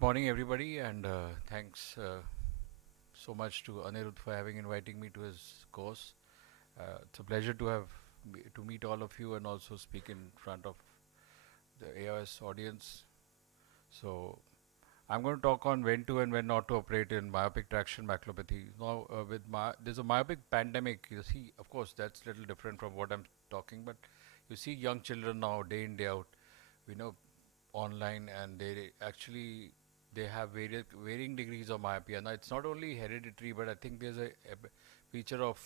Morning, everybody, and thanks so much to Anirudh for having inviting me to his course. It's a pleasure to to meet all of you and also speak in front of the AIOS audience. So I'm going to talk on when to and when not to operate in myopic traction maculopathy. Now, there's a myopic pandemic. You see, of course, that's a little different from what I'm talking, but you see young children now, day in day out, you know, online, and they have varying degrees of myopia. Now, it's not only hereditary, but I think there's a feature of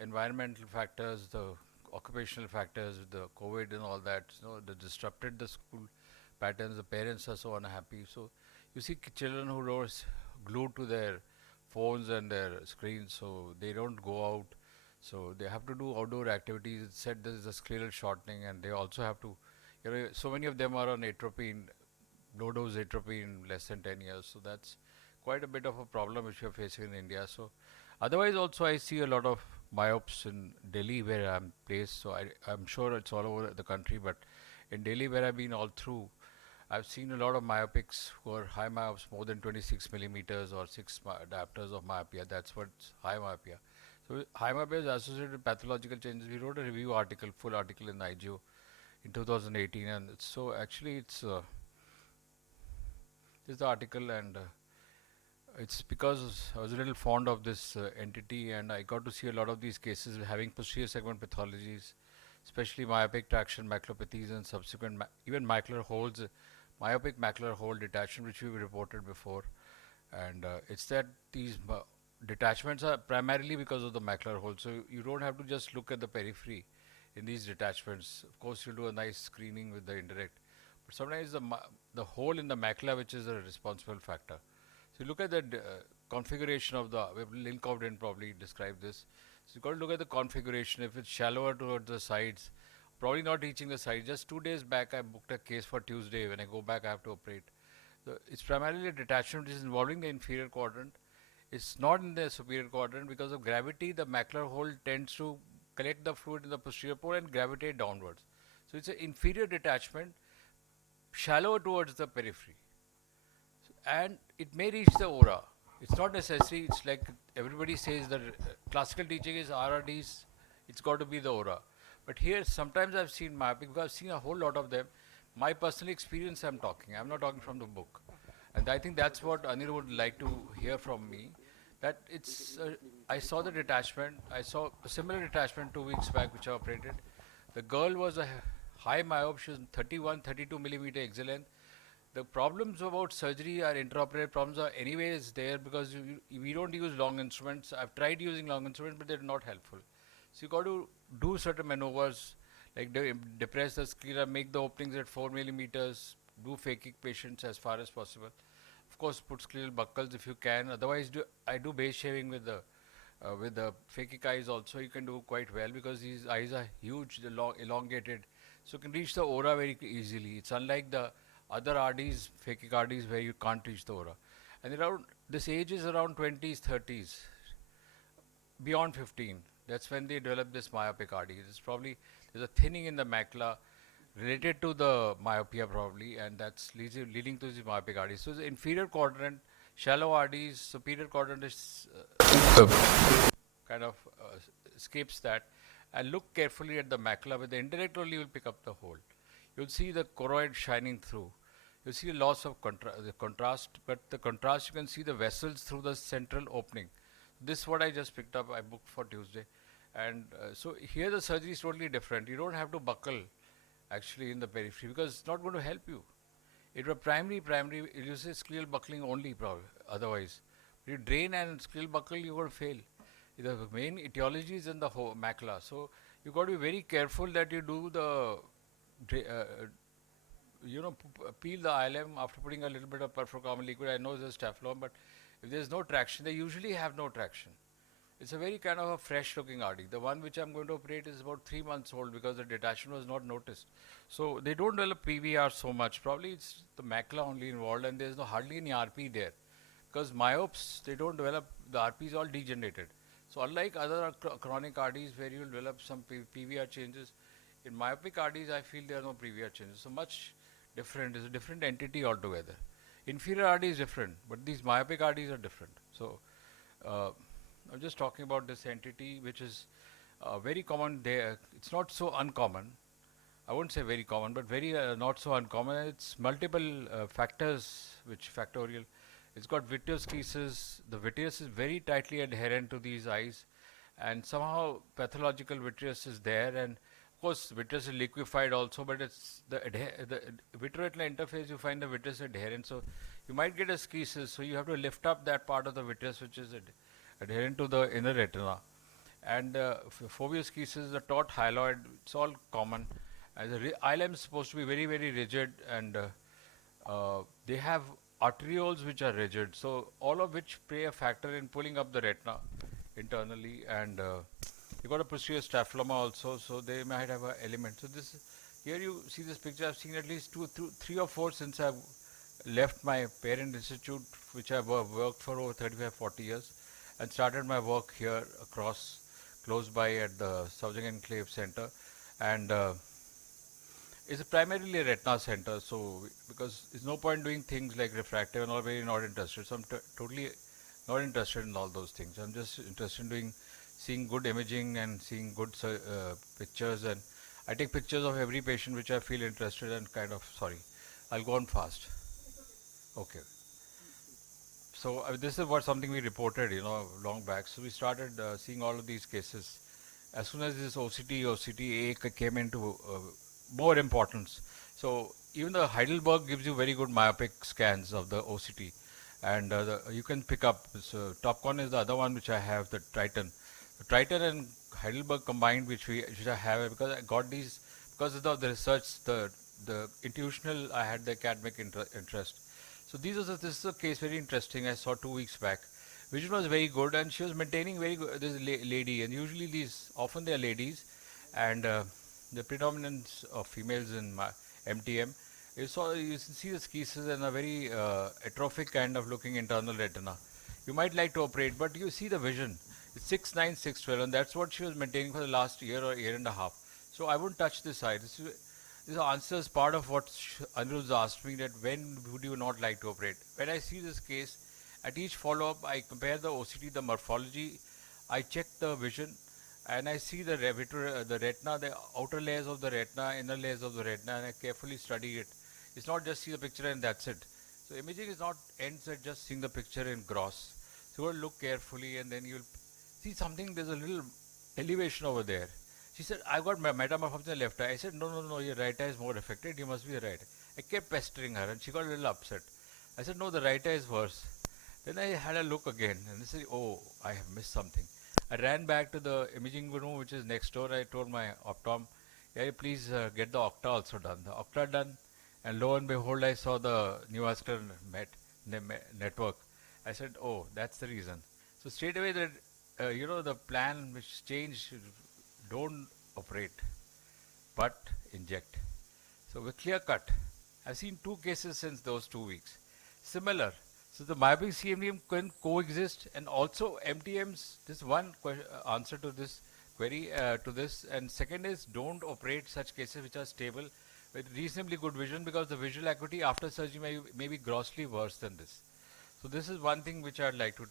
environmental factors, the occupational factors, the COVID and all that, that disrupted the school patterns. The parents are so unhappy. So you see children who are glued to their phones and their screens, so they don't go out. So they have to do outdoor activities. It said there is a scleral shortening, and they also have to, so many of them are on atropine, low dose atropine in less than 10 years. So that's quite a bit of a problem which we are facing in India. So otherwise also I see a lot of myopes in Delhi where I'm placed. So I'm sure it's all over the country, but in Delhi where I've been all through, I've seen a lot of myopics who are high myopes more than 26 millimeters or 6 diopters of myopia. That's what's high myopia. So high myopia is associated with pathological changes. We wrote a review article, full article in IGO in 2018, and so actually it's the article, and it's because I was a little fond of this entity, and I got to see a lot of these cases having posterior segment pathologies, especially myopic traction maculopathies and subsequent even macular holes, myopic macular hole detachment, which we've reported before. And it's that these detachments are primarily because of the macular hole. So you don't have to just look at the periphery in these detachments. Of course, you'll do a nice screening with the indirect, but sometimes the hole in the macula, which is a responsible factor. So you look at the configuration of the, Linkov didn't probably describe this. So you've got to look at the configuration. If it's shallower towards the sides, probably not reaching the sides. Just 2 days back, I booked a case for Tuesday. When I go back, I have to operate. So it's primarily a detachment which is involving the inferior quadrant. It's not in the superior quadrant because of gravity. The macular hole tends to collect the fluid in the posterior pole and gravitate downwards. So it's an inferior detachment, shallower towards the periphery, and it may reach the aura. It's not necessary. It's like everybody says that classical teaching is RRDs, it's got to be the aura. But here, sometimes I've seen myopic, because I've seen a whole lot of them. My personal experience I'm not talking from the book. And I think that's what Anil would like to hear from me. That I saw the detachment, I saw a similar detachment 2 weeks back, which I operated. The girl was a high myope, she was 31, 32 millimeter axial length. The problems about surgery are intraoperative problems are anyways there because we don't use long instruments. I've tried using long instruments, but they're not helpful. So you got to do certain maneuvers like depress the sclera, make the openings at 4 millimeters, do phakic patients as far as possible. Of course, put scleral buckles if you can. Otherwise, I do base shaving with the phakic eyes also. You can do quite well because these eyes are huge, they're elongated, so you can reach the aura very easily. It's unlike the other RDs, phakic RDs, where you can't reach the aura. And around this age is around 20s, 30s, beyond 15. That's when they develop this myopic RD. It's probably there's a thinning in the macula related to the myopia probably, and that's leading to the myopic RD. So the inferior quadrant, shallow RDs, superior quadrant is kind of escapes that. And look carefully at the macula. With the indirect only, you will pick up the hole. You'll see the choroid shining through. You see a loss of the contrast, but the contrast you can see the vessels through the central opening. This is what I just picked up. I booked for Tuesday, and so here the surgery is totally different. You don't have to buckle actually in the periphery because it's not going to help you. It was primary. It uses scleral buckling only, probably. Otherwise, if you drain and scleral buckle, you're going to fail. The main etiology is in the macula. So you got to be very careful that you do the, peel the ILM after putting a little bit of perfluorocarmine liquid. I know there's Teflon, but if there's no traction, they usually have no traction. It's a very kind of a fresh looking RD. The one which I'm going to operate is about 3 months old because the detachment was not noticed. So they don't develop PVR so much. Probably it's the macula only involved, and there's no hardly any RP there. Because myopes, they don't develop, the RP is all degenerated. So unlike other chronic RDs where you will develop some PVR changes, in myopic RDs I feel there are no PVR changes. So much different, it's a different entity altogether. Inferior RD is different, but these myopic RDs are different. So uh, I'm just talking about this entity, which is very common there. It's not so uncommon. I wouldn't say very common, but very not so uncommon. It's multiple factors, which factorial. It's got vitreous creases. The vitreous is very tightly adherent to these eyes, and somehow pathological vitreous is there. And of course, vitreous is liquefied also, but it's the vitreoretinal interface. You find the vitreous adherent, so you might get a creases. So you have to lift up that part of the vitreous which is adherent to the inner retina. And foveus cases, the taut hyaloid, it's all common. As a ILM is supposed to be very, very rigid, and they have arterioles which are rigid. So all of which play a factor in pulling up the retina internally. And you got a posterior staphyloма also, so they might have an element. So this here you see this picture. I've seen at least three or four since I've left my parent institute, which I've worked for over 35, 40 years, and started my work here across, close by at the Southern Enclave Center. And it's primarily a retina center, so because there's no point doing things like refractive and all, very not interested. So I'm totally not interested in all those things. I'm just interested in seeing good imaging and seeing good pictures, and I take pictures of every patient which I feel interested and kind of, sorry, I'll go on fast. Okay. So this is what something we reported, long back. So we started seeing all of these cases. As soon as this OCT-A came into more importance. So even the Heidelberg gives you very good myopic scans of the OCT, and you can pick up. So Topcon is the other one which I have, the Triton. The Triton and Heidelberg combined, which I have because I got these because of the research, the intuitional. I had the academic interest. So this is a case very interesting. I saw 2 weeks back. Vision was very good, and she was maintaining very good. This lady, and usually often they are ladies, and the predominance of females in MTM. You see the cases and a very atrophic kind of looking internal retina. You might like to operate, but you see the vision. It's 6/9, 6/12, and that's what she was maintaining for the last year or year and a half. So I wouldn't touch this eye. This answers part of what Anirudh asked me, that when would you not like to operate. When I see this case, at each follow-up, I compare the OCT, the morphology, I check the vision, and I see the retina, the outer layers of the retina, inner layers of the retina, and I carefully study it. It's not just see the picture and that's it. So imaging is not ends at just seeing the picture in gross. So you'll look carefully, and then you'll see something. There's a little elevation over there. She said, I got metamorphosis in the left eye. I said, no, your right eye is more affected. You must be the right eye. I kept pestering her, and she got a little upset. I said, no, the right eye is worse. Then I had a look again, and I said, oh, I have missed something. I ran back to the imaging room, which is next door. I told my optom, yeah, please get the octa also done. The octa done, and lo and behold, I saw the neovascular network. I said, oh, that's the reason. So straight away, the plan which changed, don't operate, but inject. So we're clear cut. I've seen 2 cases since those 2 weeks. Similar. So the myopic CMDM can coexist, and also MTMs. This one answer to this query to this, and second is don't operate such cases which are stable with reasonably good vision, because the visual acuity after surgery may be grossly worse than this. So this is one thing which I'd like to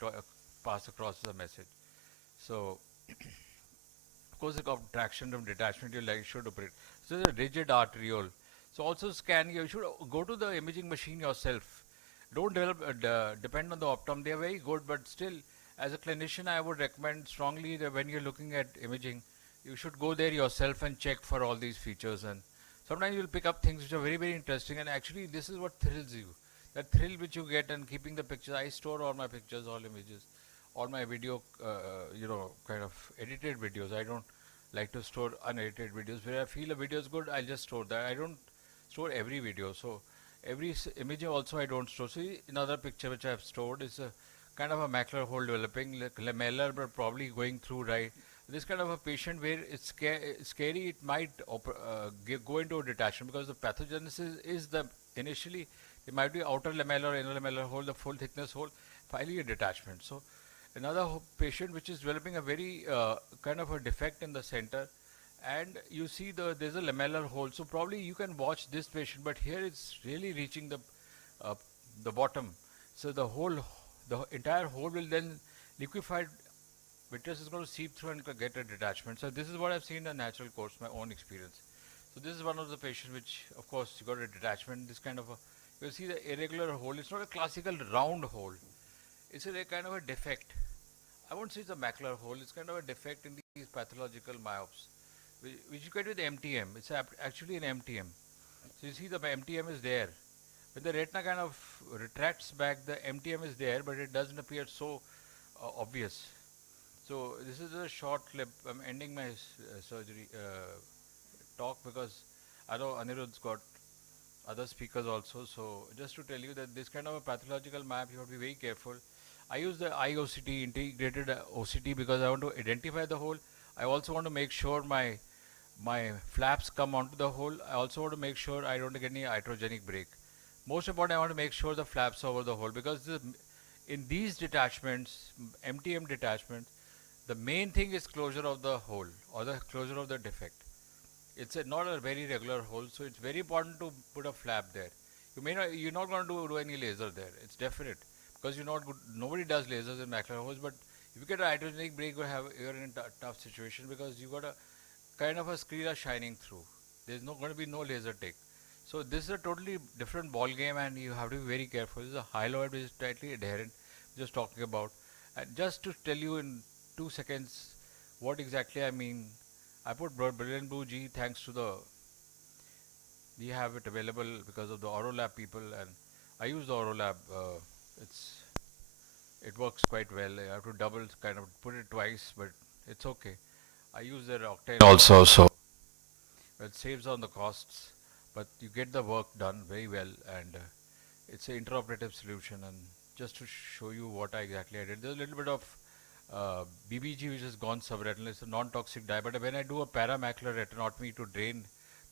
pass across as a message. So of course, the traction from detachment you should operate. So there's a rigid arteriole. So also scan. You should go to the imaging machine yourself. Don't depend on the optom. They are very good, but still, as a clinician, I would recommend strongly that when you're looking at imaging, you should go there yourself and check for all these features. And sometimes you'll pick up things which are very, very interesting. And actually, this is what thrills you. That thrill which you get in keeping the pictures. I store all my pictures, all images, all my video, kind of edited videos. I don't like to store unedited videos. Where I feel a video is good, I'll just store that. I don't store every video. So every image also I don't store. See, another picture which I've stored is a kind of a macular hole developing, like lamellar, but probably going through right. This kind of a patient where it's scary, it might go into a detachment, because the pathogenesis is initially it might be outer lamellar or inner lamellar hole, the full thickness hole, finally a detachment. So another patient which is developing a very kind of a defect in the center, and you see there's a lamellar hole. So probably you can watch this patient, but here it's really reaching the the bottom. So the entire hole will then liquefied vitreous is going to seep through and get a detachment. So this is what I've seen in the natural course, my own experience. So this is one of the patients which, of course, you got a detachment. This kind of a, you'll see the irregular hole. It's not a classical round hole. It's a kind of a defect. I won't say it's a macular hole. It's kind of a defect in these pathological myopes, which you get with MTM. It's actually an MTM. So you see the MTM is there. When the retina kind of retracts back, the MTM is there, but it doesn't appear so obvious. So this is a short clip. I'm ending my surgery talk because I know Anirudh's got other speakers also. So just to tell you that this kind of a pathological map, you have to be very careful. I use the IOCT, integrated OCT, because I want to identify the hole. I also want to make sure my flaps come onto the hole. I also want to make sure I don't get any iatrogenic break. Most important, I want to make sure the flaps over the hole, because in these detachments, MTM detachments, the main thing is closure of the hole or the closure of the defect. It's not a very regular hole, so it's very important to put a flap there. You're not going to do any laser there. It's definite, because you're not good. Nobody does lasers in macular holes, but if you get an iatrogenic break, you're in a tough situation, because you got a kind of a sclera shining through. There's no going to be no laser take. So this is a totally different ball game, and you have to be very careful. This is a hyaloid which is tightly adherent. Just talking about, and just to tell you in 2 seconds what exactly I mean. I put Brilliant Blue G thanks to we have it available because of the Aurolab people, and I use the Aurolab. It's it works quite well. I have to double kind of put it twice, but it's okay. I use their Octane also, so it saves on the costs, but you get the work done very well, and it's an interoperative solution. And just to show you what exactly I did, there's a little bit of BBG which has gone subretinal. It's a non-toxic dye, but when I do a paramacular retinotomy to drain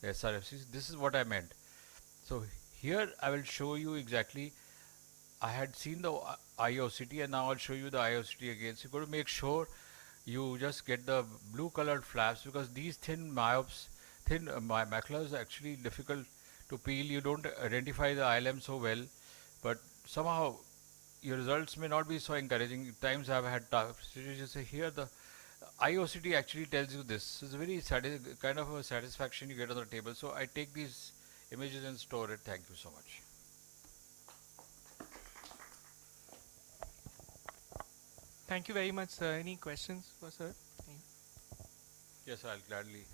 the SRFCs, this is what I meant. So here I will show you exactly. I had seen the IOCT, and now I'll show you the IOCT again. So you've got to make sure you just get the blue colored flaps, because these thin myopes, thin macula is actually difficult to peel. You don't identify the ILM so well, but somehow your results may not be so encouraging. Times I've had tough situations. So here the IOCT actually tells you this. It's a very kind of a satisfaction you get on the table. So I take these images and store it. Thank you so much. Thank you very much, sir. Any questions for sir? Yes, I'll gladly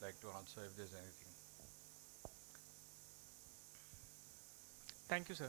like to answer if there's anything. Thank you, sir. Thank